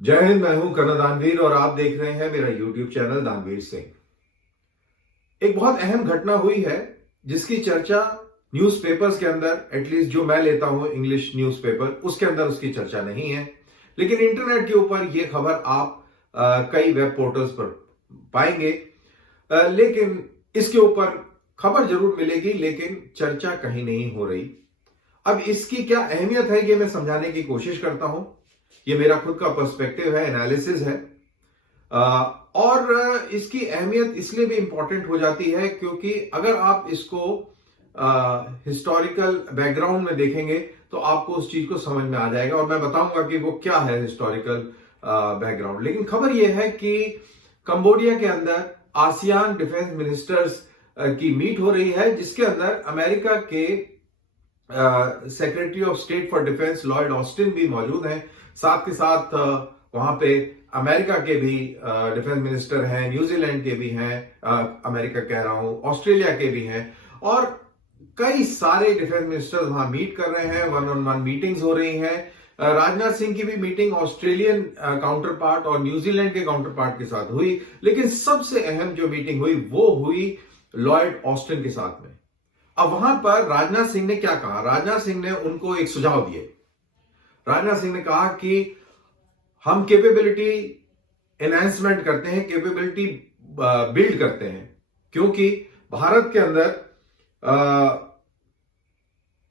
जय हिंद। मैं हूं कर्नल दानवीर और आप देख रहे हैं मेरा यूट्यूब चैनल दानवीर सिंह। एक बहुत अहम घटना हुई है जिसकी चर्चा न्यूज़पेपर्स के अंदर, एटलीस्ट जो मैं लेता हूं इंग्लिश न्यूज़पेपर, उसके अंदर उसकी चर्चा नहीं है। लेकिन इंटरनेट के ऊपर यह खबर आप कई वेब पोर्टल्स पर पाएंगे। लेकिन इसके ऊपर खबर जरूर मिलेगी, लेकिन चर्चा कहीं नहीं हो रही। अब इसकी क्या अहमियत है, ये मैं समझाने की कोशिश करता हूं। ये मेरा खुद का पर्सपेक्टिव है, एनालिसिस है। और इसकी अहमियत इसलिए भी इंपॉर्टेंट हो जाती है क्योंकि अगर आप इसको हिस्टोरिकल बैकग्राउंड में देखेंगे तो आपको उस चीज को समझ में आ जाएगा और मैं बताऊंगा कि वो क्या है हिस्टोरिकल बैकग्राउंड। लेकिन खबर यह है कि कंबोडिया के अंदर आसियान डिफेंस मिनिस्टर्स की मीट हो रही है, जिसके अंदर अमेरिका के secretary of state for defence Lloyd Austin भी मौजूद हैं। साथ के साथ वहां पे अमेरिका के भी डिफेंस मिनिस्टर हैं, न्यूजीलैंड के भी हैं, अमेरिका कह रहा हूं, ऑस्ट्रेलिया के भी हैं, और कई सारे डिफेंस मिनिस्टर्स वहां मीट कर रहे हैं। वन ऑन वन मीटिंग्स हो रही हैं। राजनाथ सिंह की भी मीटिंग ऑस्ट्रेलियन काउंटर पार्ट और न्यूजीलैंड के काउंटर पार्ट के साथ हुई। लेकिन सबसे अहम जो मीटिंग हुई वो हुई लॉयड ऑस्टिन के साथ में। अब वहां पर राजनाथ सिंह ने क्या कहा? राजनाथ सिंह ने उनको एक सुझाव दिए। राजनाथ सिंह ने कहा कि हम कैपेबिलिटी एनहांसमेंट करते हैं, कैपेबिलिटी बिल्ड करते हैं, क्योंकि भारत के अंदर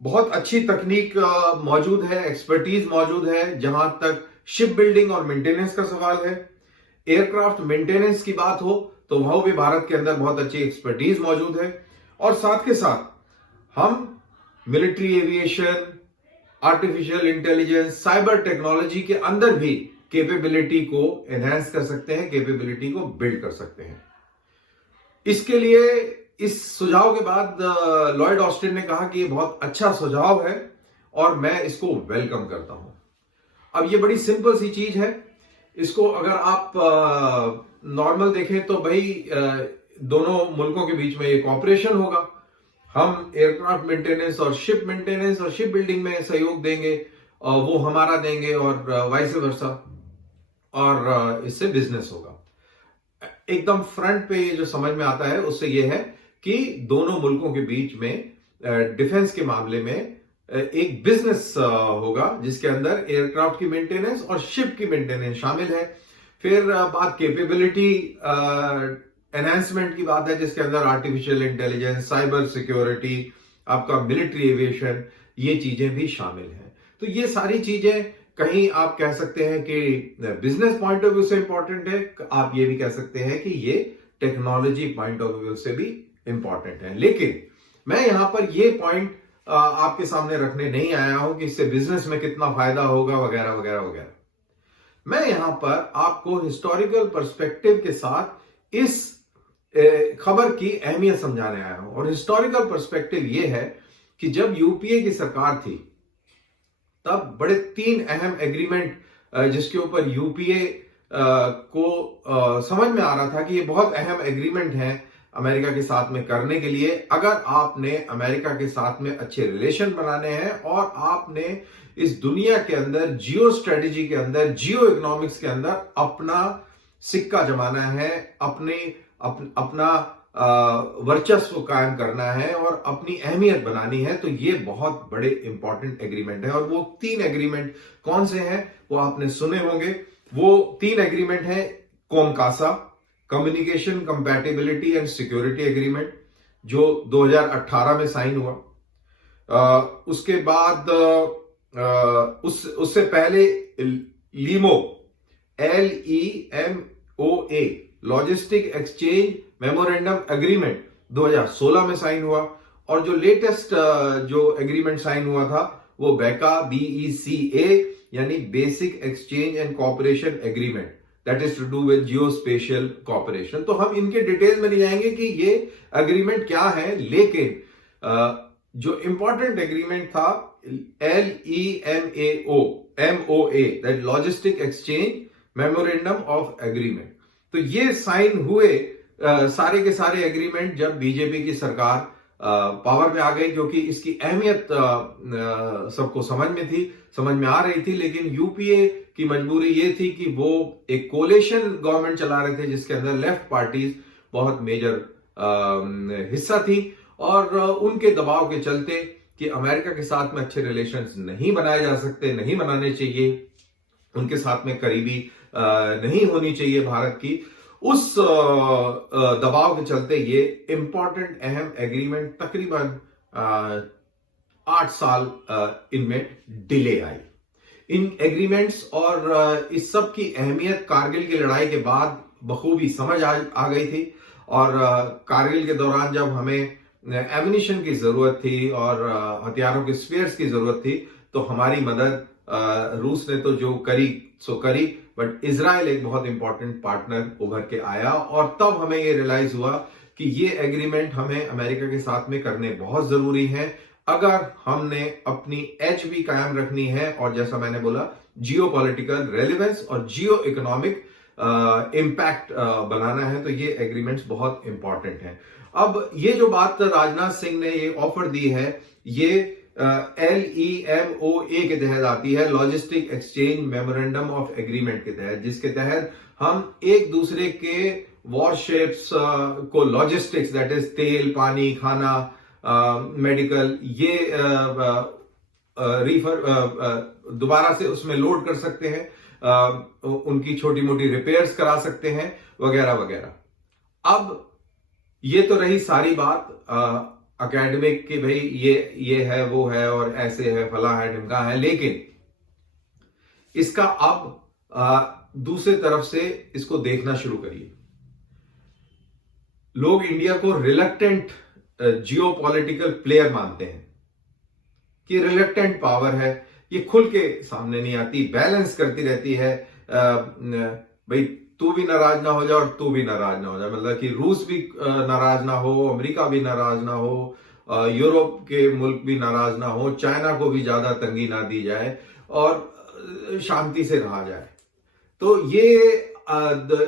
बहुत अच्छी तकनीक मौजूद है, एक्सपर्टीज मौजूद है। जहां तक शिप बिल्डिंग और मेंटेनेंस का सवाल है, एयरक्राफ्ट मेंटेनेंस की बात हो तो वहां भी भारत के अंदर बहुत अच्छी एक्सपर्टीज मौजूद है। और साथ के साथ हम military aviation, artificial intelligence, cyber technology के अंदर भी कैपेबिलिटी को एनहांस कर सकते हैं, कैपेबिलिटी को बिल्ड कर सकते हैं। इसके लिए इस सुझाव के बाद लॉयड ऑस्टिन ने कहा कि ये बहुत अच्छा सुझाव है और मैं इसको वेलकम करता हूं। अब ये बड़ी सिंपल सी चीज है। इसको अगर आप नॉर्मल देखें तो भाई दोनों मुल्कों के बीच में ये कॉपरेशन होगा। हम एयरक्राफ्ट मेंटेनेंस और शिप बिल्डिंग में सहयोग देंगे, वो हमारा देंगे और वाइस वर्सा, और इससे बिजनेस होगा। एकदम फ्रंट पे ये जो समझ में आता है उससे ये है कि दोनों मुल्कों के बीच में डिफेंस के मामले में एक बिजनेस होगा जिसके अंदर एयरक्राफ्ट की मेंटेनेंस और शिप की मेंटेनेंस शामिल है। फिर बात कैपेबिलिटी एनहांसमेंट की बात है, जिसके अंदर आर्टिफिशियल इंटेलिजेंस, साइबर सिक्योरिटी, आपका मिलिट्री एविएशन, ये चीजें भी शामिल हैं। तो ये सारी चीजें कहीं आप कह सकते हैं कि बिजनेस पॉइंट ऑफ व्यू से इंपॉर्टेंट है, आप ये भी कह सकते हैं कि ये टेक्नोलॉजी पॉइंट ऑफ व्यू से भी इंपॉर्टेंट है। लेकिन मैं यहां पर ये पॉइंट आपके सामने रखने नहीं आया हूं कि इससे बिजनेस में कितना फायदा होगा वगैरह वगैरह वगैरह। मैं यहां पर आपको हिस्टोरिकल पर्सपेक्टिव के साथ इस खबर की अहमियत समझाने आया हूं। और हिस्टोरिकल पर्सपेक्टिव यह है कि जब यूपीए की सरकार थी तब बड़े तीन अहम एग्रीमेंट जिसके ऊपर यूपीए को समझ में आ रहा था कि ये बहुत अहम एग्रीमेंट हैं अमेरिका के साथ में करने के लिए, अगर आपने अमेरिका के साथ में अच्छे रिलेशन बनाने हैं और आपने इस दुनिया के अंदर जियो स्ट्रेटेजी के अंदर, जियो इकोनॉमिक्स के अंदर अपना सिक्का जमाना है, अपना वर्चस्व कायम करना है और अपनी अहमियत बनानी है, तो ये बहुत बड़े इंपॉर्टेंट एग्रीमेंट है। और वो तीन एग्रीमेंट कौन से हैं वो आपने सुने होंगे। वो तीन एग्रीमेंट हैं: COMCASA, communication compatibility and security agreement, जो 2018 में साइन हुआ। उसके बाद उससे पहले लीमो, LEMOA, logistic exchange memorandum agreement 2016 में साइन हुआ। और जो लेटेस्ट जो एग्रीमेंट साइन हुआ था वो बेका, BECA, यानी basic exchange and cooperation agreement, that is to do with Jio special corporation. तो हम इनके डिटेल में नहीं जाएंगे कि ये एग्रीमेंट क्या है, लेकिन जो इंपॉर्टेंट एग्रीमेंट था LEMOA, that logistic exchange memorandum of agreement. तो ये साइन हुए सारे के सारे एग्रीमेंट जब बीजेपी की सरकार पावर में आ गई, क्योंकि इसकी अहमियत सबको समझ में आ रही थी। लेकिन यूपीए की मजबूरी ये थी कि वो एक कोलेशन गवर्नमेंट चला रहे थे जिसके अंदर लेफ्ट पार्टीज बहुत मेजर हिस्सा थी, और उनके दबाव के चलते कि अमेरिका के साथ में अच्छे रिलेशंस नहीं बनाए जा सकते, नहीं बनाने चाहिए, उनके साथ में करीबी नहीं होनी चाहिए भारत की, उस दबाव के चलते ये इंपॉर्टेंट अहम एग्रीमेंट तकरीबन 8 साल इनमें डिले आई। इन एग्रीमेंट्स और इस सब की अहमियत कारगिल की लड़ाई के बाद बखूबी समझ आ गई थी, और कारगिल के दौरान जब हमें एमिनिशन की जरूरत थी और हथियारों के स्पेयर्स की जरूरत थी, तो हमारी मदद रूस ने तो जो करी सो करी, बट इजराइल एक बहुत इंपॉर्टेंट पार्टनर उभर के आया, और तब हमें ये रियलाइज हुआ कि ये एग्रीमेंट हमें अमेरिका के साथ में करने बहुत जरूरी है अगर हमने अपनी एच भी कायम रखनी है, और जैसा मैंने बोला जियो पॉलिटिकल रेलिवेंस और जियो इकोनॉमिक इम्पैक्ट बनाना है, तो ये एग्रीमेंट्स बहुत इंपॉर्टेंट हैं। अब ये जो बात राजनाथ सिंह ने ये ऑफर दी है, ये LEMOA के तहत आती है, logistic exchange memorandum of agreement के तहत, जिसके तहत हम एक दूसरे के वॉरशिप्स को लॉजिस्टिक्स, दैट इज तेल, पानी, खाना, मेडिकल, ये दोबारा से उसमें लोड कर सकते हैं, उनकी छोटी मोटी रिपेयर्स करा सकते हैं, वगैरह वगैरह। अब ये तो रही सारी बात एकेडमिक कि भाई ये है, वो है, और ऐसे है, फला है, ढिमका है, लेकिन इसका अब दूसरे तरफ से इसको देखना शुरू करिए। लोग इंडिया को रिलक्टेंट जियो पॉलिटिकल प्लेयर मानते हैं कि रिलक्टेंट पावर है, ये खुल के सामने नहीं आती, बैलेंस करती रहती है, भाई तू भी नाराज ना हो जाए और तू भी नाराज ना हो जाए, मतलब कि रूस भी नाराज ना हो, अमेरिका भी नाराज ना हो, यूरोप के मुल्क भी नाराज ना हो, चाइना को भी ज्यादा तंगी ना दी जाए, और शांति से रहा जाए। तो ये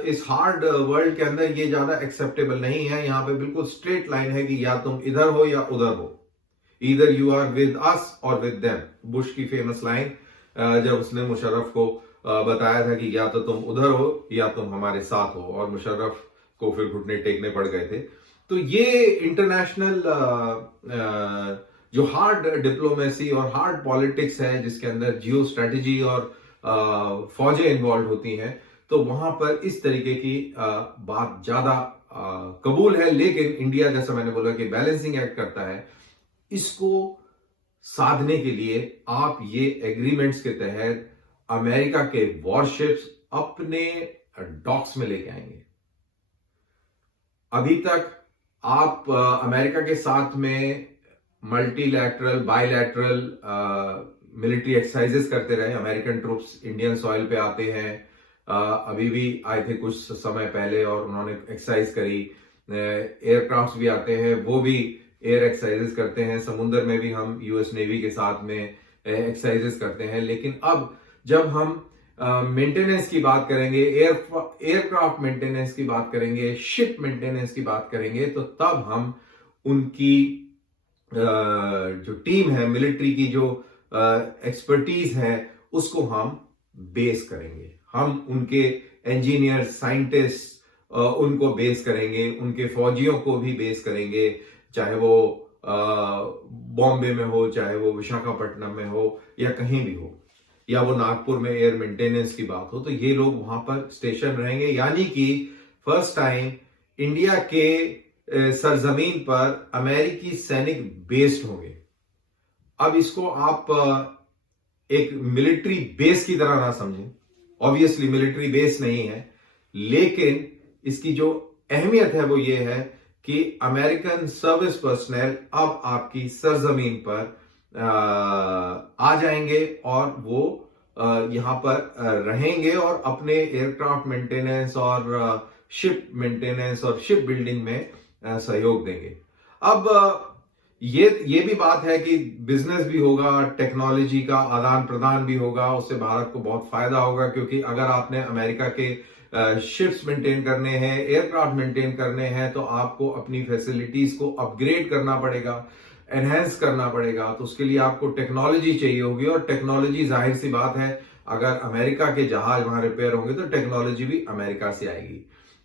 इस हार्ड वर्ल्ड के अंदर ये ज्यादा एक्सेप्टेबल नहीं है। यहाँ पे बिल्कुल स्ट्रेट लाइन है कि या तुम इधर हो या उधर हो, either you are with us और विद देम। बुश की फेमस लाइन, जब उसने मुशर्रफ को बताया था कि या तो तुम उधर हो या तुम हमारे साथ हो, और मुशर्रफ को फिर घुटने टेकने पड़ गए थे। तो ये इंटरनेशनल जो हार्ड डिप्लोमेसी और हार्ड पॉलिटिक्स है, जिसके अंदर जियो स्ट्रेटेजी और फौजें इन्वॉल्व होती हैं, तो वहां पर इस तरीके की बात ज्यादा कबूल है। लेकिन इंडिया, जैसा मैंने बोला कि बैलेंसिंग एक्ट करता है, इसको साधने के लिए आप ये एग्रीमेंट्स के तहत अमेरिका के वॉरशिप्स अपने डॉक्स में लेके आएंगे। अभी तक आप अमेरिका के साथ में मल्टीलैटरल, बायलैटरल मिलिट्री एक्सरसाइजेस करते रहे। अमेरिकन ट्रूप्स इंडियन सॉइल पे आते हैं, अभी भी आए थे कुछ समय पहले और उन्होंने एक्सरसाइज करी। एयरक्राफ्ट भी आते हैं, वो भी एयर एक्सरसाइजेस करते हैं। समुद्र में भी हम यूएस नेवी के साथ में एक्सरसाइजेस करते हैं। लेकिन अब जब हम मेंटेनेंस की बात करेंगे, एयरक्राफ्ट मेंटेनेंस की बात करेंगे, शिप मेंटेनेंस की बात करेंगे, तो तब हम उनकी जो टीम है, मिलिट्री की जो एक्सपर्टीज है, उसको हम बेस करेंगे। हम उनके इंजीनियर, साइंटिस्ट, उनको बेस करेंगे, उनके फौजियों को भी बेस करेंगे, चाहे वो बॉम्बे में हो, चाहे वो विशाखापट्टनम में हो, या कहीं भी हो, या वो नागपुर में एयर मेंटेनेंस की बात हो, तो ये लोग वहां पर स्टेशन रहेंगे। यानी कि फर्स्ट टाइम इंडिया के सरजमीन पर अमेरिकी सैनिक बेस्ड होंगे। अब इसको आप एक मिलिट्री बेस की तरह ना समझें, ऑब्वियसली मिलिट्री बेस नहीं है, लेकिन इसकी जो अहमियत है वो ये है कि अमेरिकन सर्विस पर्सनल अब आपकी सरजमीन पर आ जाएंगे और वो यहां पर रहेंगे और अपने एयरक्राफ्ट मेंटेनेंस और शिप मेंटेनेंस और शिप बिल्डिंग में सहयोग देंगे। अब ये भी बात है कि बिजनेस भी होगा, टेक्नोलॉजी का आदान प्रदान भी होगा, उससे भारत को बहुत फायदा होगा। क्योंकि अगर आपने अमेरिका के शिप्स मेंटेन करने हैं, एयरक्राफ्ट मेंटेन करने हैं, तो आपको अपनी फैसिलिटीज को अपग्रेड करना पड़ेगा, एनहेंस करना पड़ेगा। तो उसके लिए आपको टेक्नोलॉजी चाहिए होगी, और टेक्नोलॉजी जाहिर सी बात है अगर अमेरिका के जहाज वहां रिपेयर होंगे तो टेक्नोलॉजी भी अमेरिका से आएगी।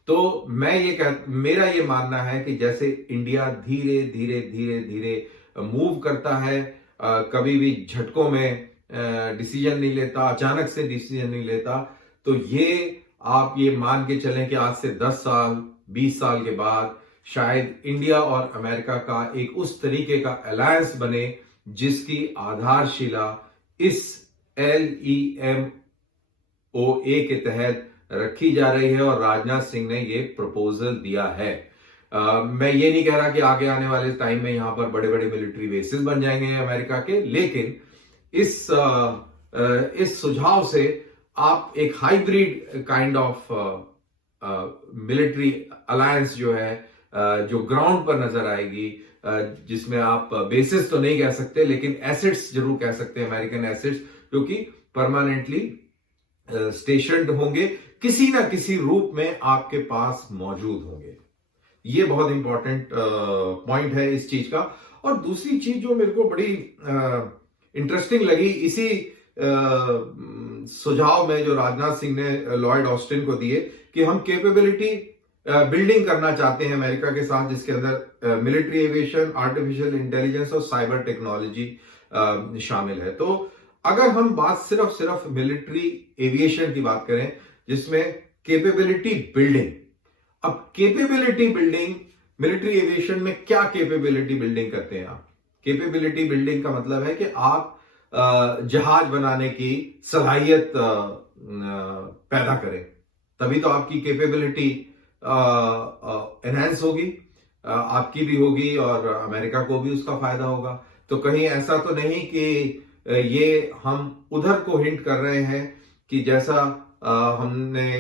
तो मेरा ये मानना है कि जैसे इंडिया धीरे धीरे धीरे धीरे मूव करता है, कभी भी झटकों में डिसीजन नहीं लेता, अचानक से डिसीजन नहीं लेता, तो आप ये मान के चलें कि आज से 10 साल 20 साल के बाद शायद इंडिया और अमेरिका का एक उस तरीके का अलायंस बने जिसकी आधारशिला इस LEMOA के तहत रखी जा रही है और राजनाथ सिंह ने ये प्रपोजल दिया है। मैं ये नहीं कह रहा कि आगे आने वाले टाइम में यहां पर बड़े बड़े मिलिट्री बेसिस बन जाएंगे अमेरिका के, लेकिन इस सुझाव से आप एक hybrid kind of military alliance जो है, जो ग्राउंड पर नजर आएगी, जिसमें आप बेसिस तो नहीं कह सकते लेकिन एसेट्स जरूर कह सकते हैं, अमेरिकन एसेट्स जो कि परमानेंटली स्टेशन्ड होंगे, किसी ना किसी रूप में आपके पास मौजूद होंगे। ये बहुत इंपॉर्टेंट पॉइंट है इस चीज का। और दूसरी चीज जो मेरे को बड़ी इंटरेस्टिंग लगी इसी सुझाव में जो राजनाथ सिंह ने लॉयड ऑस्टिन को दिए कि हम कैपेबिलिटी बिल्डिंग करना चाहते हैं अमेरिका के साथ, जिसके अंदर मिलिट्री एविएशन, आर्टिफिशियल इंटेलिजेंस और साइबर टेक्नोलॉजी शामिल है। तो अगर हम बात सिर्फ मिलिट्री एविएशन की बात करें जिसमें कैपेबिलिटी बिल्डिंग, अब कैपेबिलिटी बिल्डिंग मिलिट्री एविएशन में क्या कैपेबिलिटी बिल्डिंग करते हैं आप? कैपेबिलिटी बिल्डिंग का मतलब है कि आप जहाज बनाने की सलाहियत पैदा करें, तभी तो आपकी कैपेबिलिटी एनहांस होगी, आपकी भी होगी और अमेरिका को भी उसका फायदा होगा। तो कहीं ऐसा तो नहीं कि ये हम उधर को हिंट कर रहे हैं कि जैसा हमने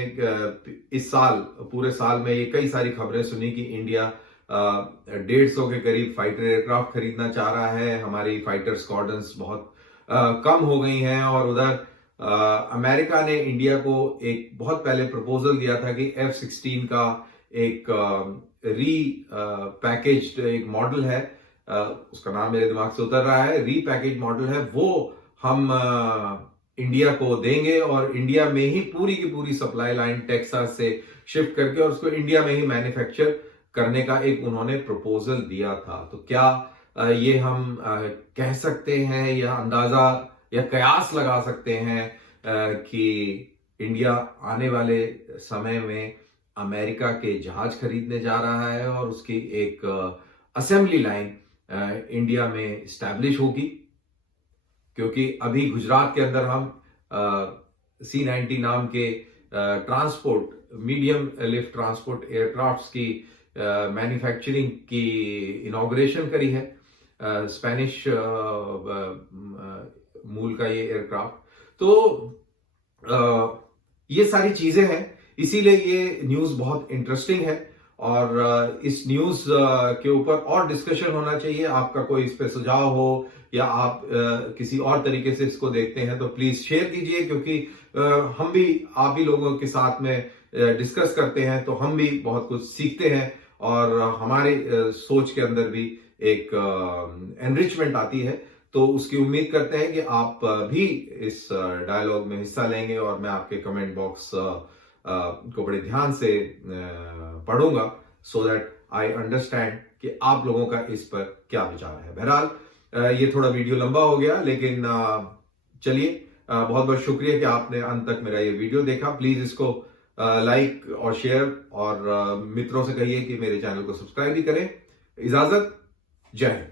इस साल, पूरे साल में ये कई सारी खबरें सुनी कि इंडिया 150 के करीब फाइटर एयरक्राफ्ट खरीदना चाह रहा है, हमारी फाइटर स्क्वाड्रन्स बहुत कम हो गई हैं, और उधर अमेरिका ने इंडिया को एक बहुत पहले प्रपोजल दिया था कि F-16 का एक पैकेज्ड एक मॉडल है, उसका नाम मेरे दिमाग से उतर रहा है, पैकेज मॉडल है, वो हम इंडिया को देंगे और इंडिया में ही पूरी की पूरी सप्लाई लाइन टेक्सास से शिफ्ट करके और उसको इंडिया में ही मैन्युफैक्चर करने का एक उन्होंने प्रपोजल दिया था। तो क्या ये हम कह सकते हैं या अंदाजा या कयास लगा सकते हैं कि इंडिया आने वाले समय में अमेरिका के जहाज खरीदने जा रहा है और उसकी एक असेंबली लाइन इंडिया में स्टैब्लिश होगी? क्योंकि अभी गुजरात के अंदर हम C-90 नाम के transport, medium lift transport aircrafts की मैन्युफैक्चरिंग की इनॉग्रेशन करी है, स्पेनिश मूल का ये एयरक्राफ्ट। तो ये सारी चीजें हैं, इसीलिए ये न्यूज बहुत इंटरेस्टिंग है और इस न्यूज के ऊपर और डिस्कशन होना चाहिए। आपका कोई इस पे सुझाव हो या आप किसी और तरीके से इसको देखते हैं तो प्लीज शेयर कीजिए, क्योंकि हम भी आप ही लोगों के साथ में डिस्कस करते हैं तो हम भी बहुत कुछ सीखते हैं और हमारे सोच के अंदर भी एक एनरिचमेंट आती है। तो उसकी उम्मीद करते हैं कि आप भी इस डायलॉग में हिस्सा लेंगे और मैं आपके कमेंट बॉक्स को बड़े ध्यान से पढ़ूंगा, सो दैट आई अंडरस्टैंड कि आप लोगों का इस पर क्या विचार है। बहरहाल ये थोड़ा वीडियो लंबा हो गया, लेकिन चलिए, बहुत बहुत शुक्रिया कि आपने अंत तक मेरा ये वीडियो देखा। प्लीज इसको लाइक और शेयर और मित्रों से कहिए कि मेरे चैनल को सब्सक्राइब भी करें। इजाजत, जय हिंद।